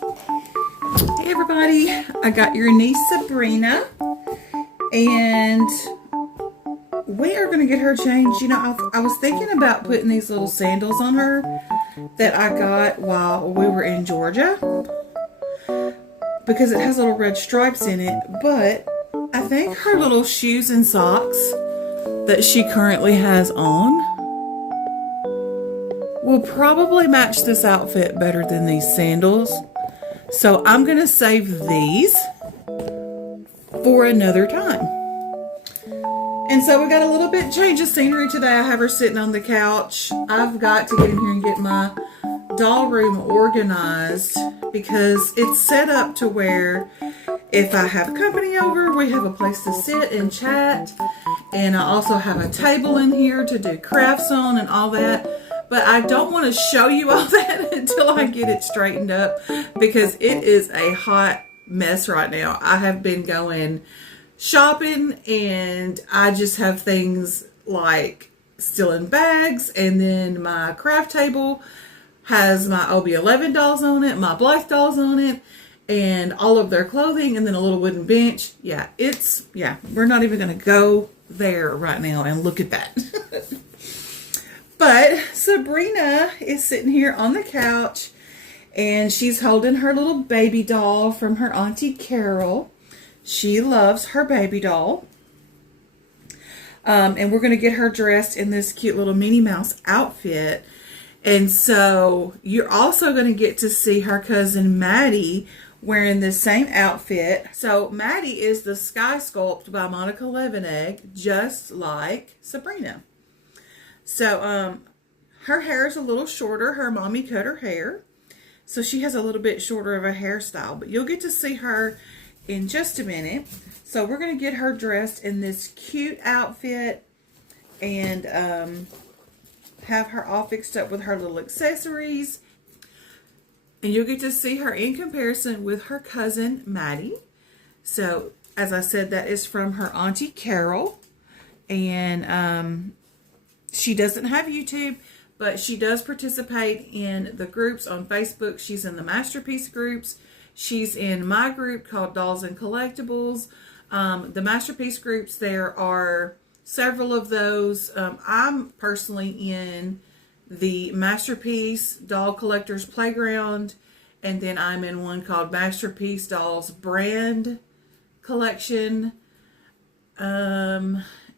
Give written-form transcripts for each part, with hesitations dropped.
Hey everybody, I got your niece Sabryna, and we are going to get her changed. You know, I was thinking about putting these little sandals on her that I got while we were in Georgia because it has little red stripes in it, but I think her little shoes and socks that she currently has on will probably match this outfit better than these sandals. So I'm going to save these for another time. And so we got a little bit change of scenery today. I have her sitting on the couch. I've got to get in here and get my doll room organized because it's set up to where if I have company over, we have a place to sit and chat. And I also have a table in here to do crafts on and all that. But I don't want to show you all that until I get it straightened up because it is a hot mess right now. I have been going shopping and I just have things like still in bags, and then my craft table has my OB11 dolls on it, my Leicht dolls on it, and all of their clothing, and then a little wooden bench. Yeah, we're not even going to go there right now and look at that. But Sabryna is sitting here on the couch and she's holding her little baby doll from her Auntie Carol. She loves her baby doll. And we're going to get her dressed in this cute little Minnie Mouse outfit. And so you're also going to get to see her cousin Maddy wearing the same outfit. So Maddy is the Sky Sculpt by Monika Levenig, just like Sabryna. So, her hair is a little shorter. Her mommy cut her hair. So she has a little bit shorter of a hairstyle. But you'll get to see her in just a minute. So we're going to get her dressed in this cute outfit. And have her all fixed up with her little accessories. And you'll get to see her in comparison with her cousin Maddy. So, as I said, that is from her Auntie Carol. And, she doesn't have YouTube, but she does participate in the groups on Facebook. She's in the Masterpiece groups. She's in my group called Dolls and Collectibles. The Masterpiece groups, there are several of those. I'm personally in the Masterpiece Doll Collectors Playground, and then I'm in one called Masterpiece Dolls Brand Collection.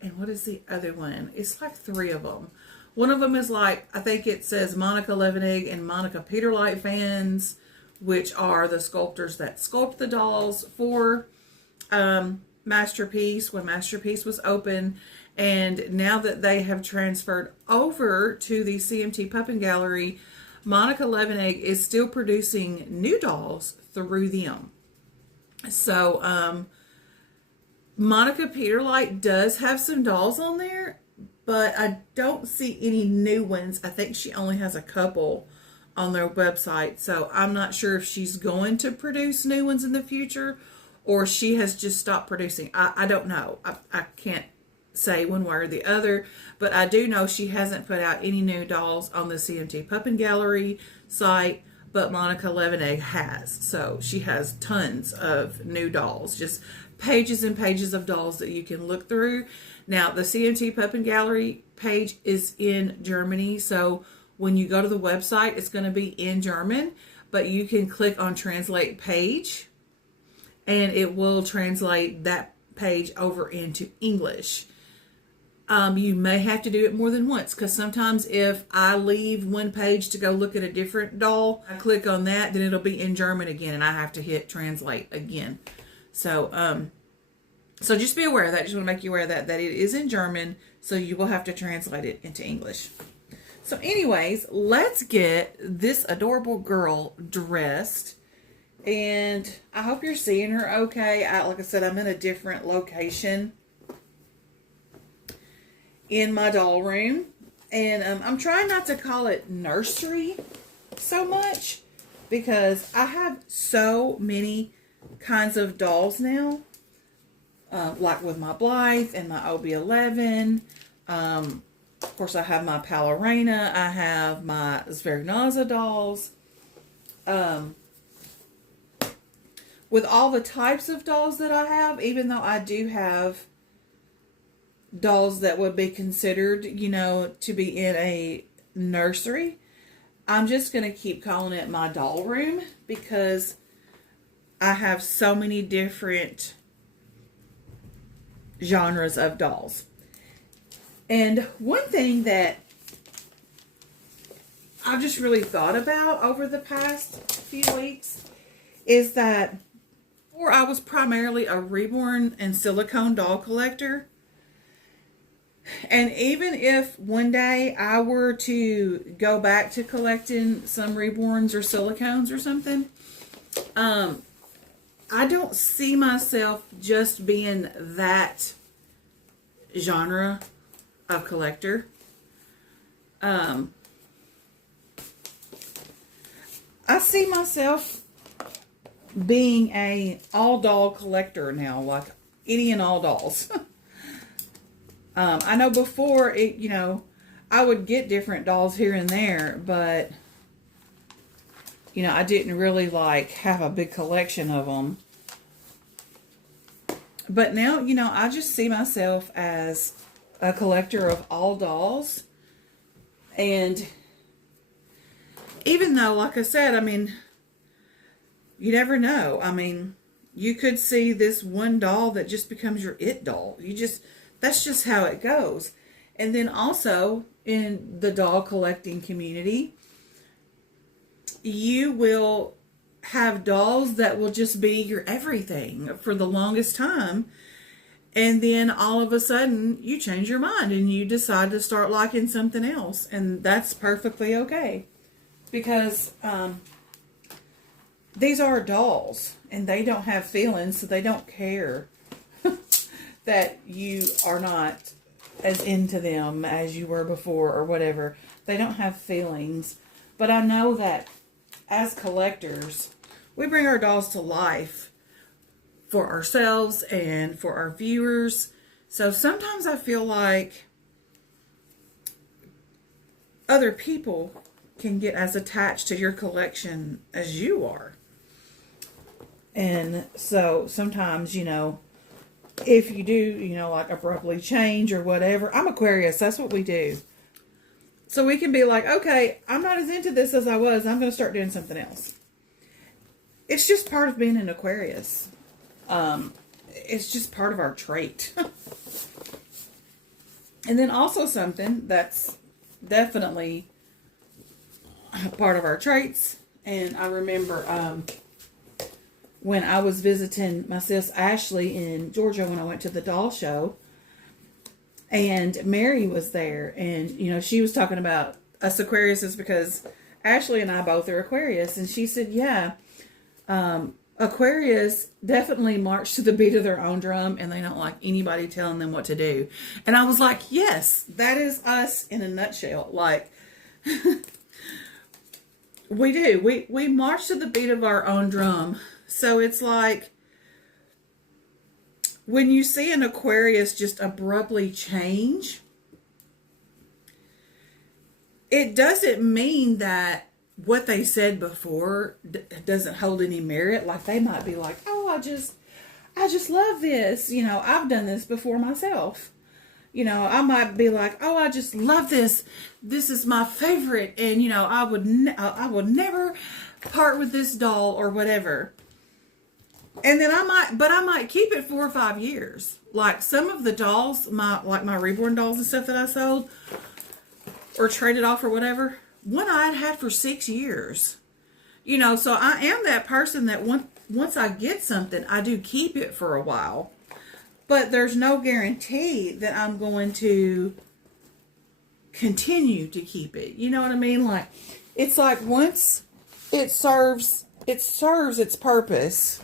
And what is the other one? It's like 3 of them. One of them is like, I think it says Monika Levenig and Monika Leicht fans, which are the sculptors that sculpt the dolls for Masterpiece when Masterpiece was open. And now that they have transferred over to the CMT Puppengalerie, Monika Levenig is still producing new dolls through them. So, Monika Leicht does have some dolls on there, but I don't see any new ones. I think she only has a couple on their website. So I'm not sure if she's going to produce new ones in the future or she has just stopped producing. I don't know. I can't say one way or the other, but I do know she hasn't put out any new dolls on the CMT Puppengalerie site, but Monika Levenig has. So she has tons of new dolls, just pages and pages of dolls that you can look through. Now, the CMT Puppengalerie page is in Germany, so when you go to the website, it's going to be in German, but you can click on Translate Page, and it will translate that page over into English. You may have to do it more than once, because sometimes if I leave one page to go look at a different doll, I click on that, then it'll be in German again, and I have to hit Translate again. So, so just be aware of that. Just want to make you aware of that it is in German, so you will have to translate it into English. So anyways, let's get this adorable girl dressed. And I hope you're seeing her okay. Like I said, I'm in a different location in my doll room. And I'm trying not to call it nursery so much because I have so many kinds of dolls now, like with my Leicht and my OB11. Of course, I have my Ballerina. I have my Sabryna dolls. with all the types of dolls that I have, even though I do have dolls that would be considered, you know, to be in a nursery, I'm just going to keep calling it my doll room because I have so many different genres of dolls. And one thing that I've just really thought about over the past few weeks is that before I was primarily a reborn and silicone doll collector. And even if one day I were to go back to collecting some reborns or silicones or something, I don't see myself just being that genre of collector. I see myself being a all doll collector now, like any and all dolls. I know before it, you know, I would get different dolls here and there, but you know, I didn't really like have a big collection of them. But now, you know, I just see myself as a collector of all dolls. And even though, like I said, I mean, you never know. I mean, you could see this one doll that just becomes your it doll. That's just how it goes. And then also in the doll collecting community, you will have dolls that will just be your everything for the longest time. And then all of a sudden you change your mind and you decide to start liking something else. And that's perfectly okay. Because these are dolls and they don't have feelings, so they don't care that you are not as into them as you were before or whatever. They don't have feelings. But I know that as collectors, we bring our dolls to life for ourselves and for our viewers. So sometimes I feel like other people can get as attached to your collection as you are. And so sometimes, you know, if you do, you know, like abruptly change or whatever. I'm Aquarius. That's what we do. So we can be like, okay, I'm not as into this as I was. I'm going to start doing something else. It's just part of being an Aquarius. It's just part of our trait. And then also something that's definitely part of our traits. And I remember when I was visiting my sis Ashley in Georgia when I went to the doll show, and Mary was there, and you know, she was talking about us Aquariuses because Ashley and I both are Aquarius, and she said, yeah, Aquarius definitely march to the beat of their own drum, and they don't like anybody telling them what to do. And I was like, yes, that is us in a nutshell. Like, we do. We march to the beat of our own drum. So it's like when you see an Aquarius just abruptly change, it doesn't mean that what they said before doesn't hold any merit. Like they might be like, oh, I just love this. You know, I've done this before myself. You know, I might be like, oh, I just love this. This is my favorite. And, you know, I would never part with this doll or whatever. And then I might keep it 4 or 5 years. Like some of the dolls, my reborn dolls and stuff that I sold or traded off or whatever, one I had for 6 years. You know, so I am that person that once I get something, I do keep it for a while. But there's no guarantee that I'm going to continue to keep it. You know what I mean? Like, it's like once it serves its purpose.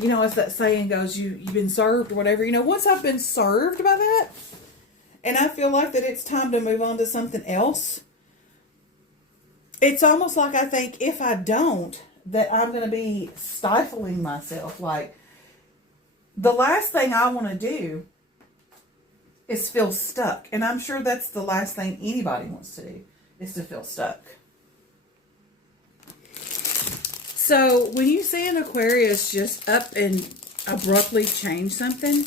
You know, as that saying goes, you've been served or whatever. You know, once I've been served by that, and I feel like that it's time to move on to something else, it's almost like I think if I don't, that I'm going to be stifling myself. Like, the last thing I want to do is feel stuck. And I'm sure that's the last thing anybody wants to do, is to feel stuck. So when you see an Aquarius just up and abruptly change something,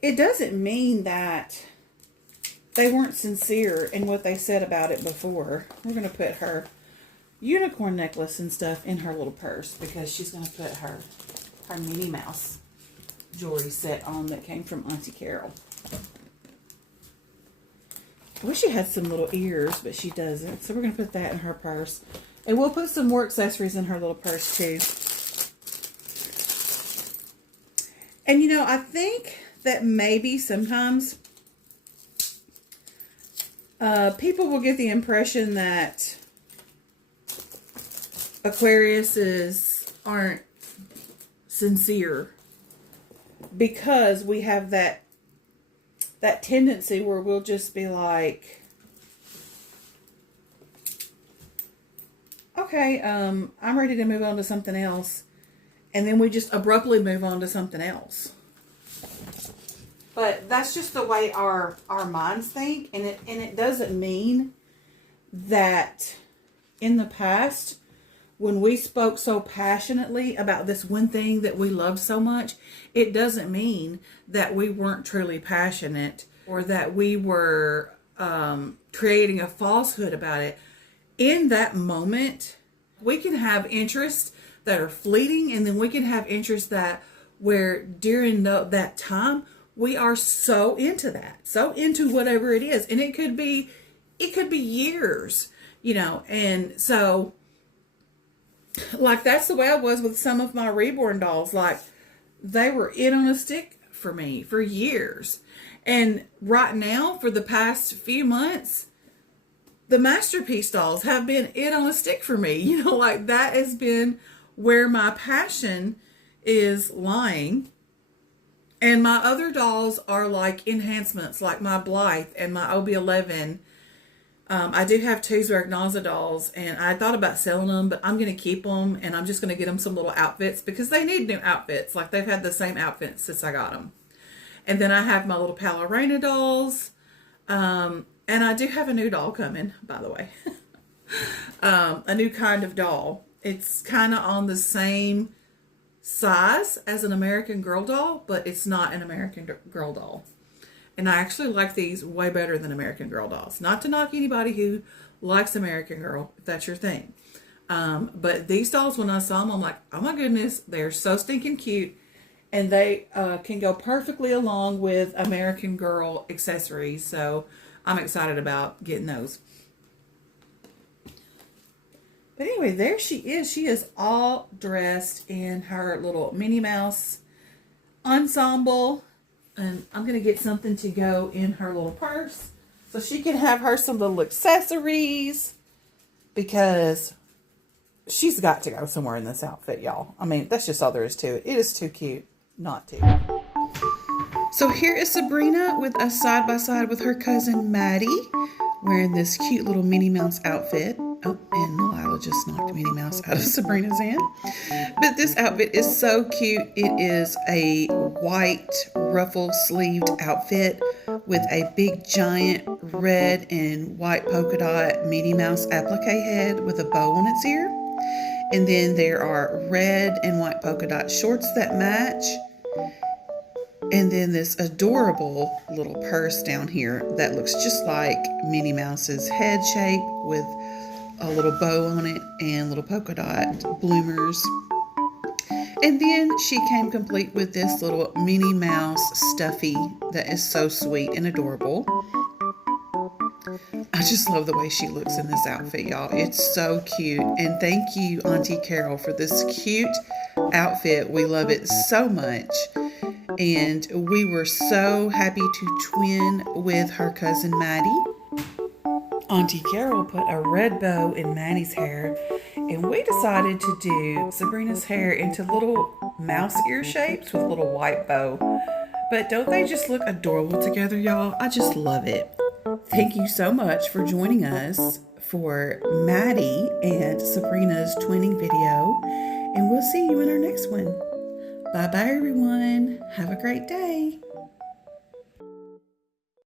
it doesn't mean that they weren't sincere in what they said about it before. We're going to put her unicorn necklace and stuff in her little purse because she's going to put her Minnie Mouse jewelry set on that came from Auntie Carol. I wish she had some little ears, but she doesn't. So we're going to put that in her purse. And we'll put some more accessories in her little purse too. And you know, I think that maybe sometimes people will get the impression that Aquariuses aren't sincere because we have that tendency where we'll just be like, okay, I'm ready to move on to something else. And then we just abruptly move on to something else. But that's just the way our minds think. And it doesn't mean that in the past, when we spoke so passionately about this one thing that we loved so much, it doesn't mean that we weren't truly passionate or that we were creating a falsehood about it. In that moment, we can have interests that are fleeting, and then we can have interests that where during that time, we are so into that, so into whatever it is. And it could be years, you know, and so like that's the way I was with some of my reborn dolls. Like they were in on a stick for me for years. And right now, for the past few months, the Masterpiece dolls have been in on a stick for me. You know, like that has been where my passion is lying. And my other dolls are like enhancements, like my Leicht and my OB11. I do have two Sabryna dolls, and I thought about selling them, but I'm going to keep them, and I'm just going to get them some little outfits because they need new outfits. Like they've had the same outfits since I got them. And then I have my little Ballerina dolls, and I do have a new doll coming, by the way. A new kind of doll. It's kind of on the same size as an American Girl doll, but it's not an American Girl doll. And I actually like these way better than American Girl dolls. Not to knock anybody who likes American Girl, if that's your thing. But these dolls, when I saw them, I'm like, oh my goodness, they're so stinking cute. And they can go perfectly along with American Girl accessories. So I'm excited about getting those. But anyway, there she is. She is all dressed in her little Minnie Mouse ensemble. And I'm going to get something to go in her little purse so she can have her some little accessories because she's got to go somewhere in this outfit, y'all. I mean, that's just all there is to it. It is too cute not to. So here is Sabryna with us side by side with her cousin Maddy wearing this cute little Minnie Mouse outfit. Oh, and Lila just knocked Minnie Mouse out of Sabryna's hand. But this outfit is so cute. It is a white ruffle sleeved outfit with a big giant red and white polka dot Minnie Mouse applique head with a bow on its ear. And then there are red and white polka dot shorts that match. And then this adorable little purse down here that looks just like Minnie Mouse's head shape with a little bow on it and little polka dot bloomers. And then she came complete with this little Minnie Mouse stuffy that is so sweet and adorable. I just love the way she looks in this outfit, y'all. It's so cute. And thank you, Auntie Carol, for this cute outfit. We love it so much. And we were so happy to twin with her cousin Maddy. Auntie Carol put a red bow in Maddy's hair, and we decided to do Sabryna's hair into little mouse ear shapes with a little white bow. But don't they just look adorable together, y'all? I just love it. Thank you so much for joining us for Maddy and Sabryna's twinning video, and we'll see you in our next one. Bye-bye, everyone. Have a great day.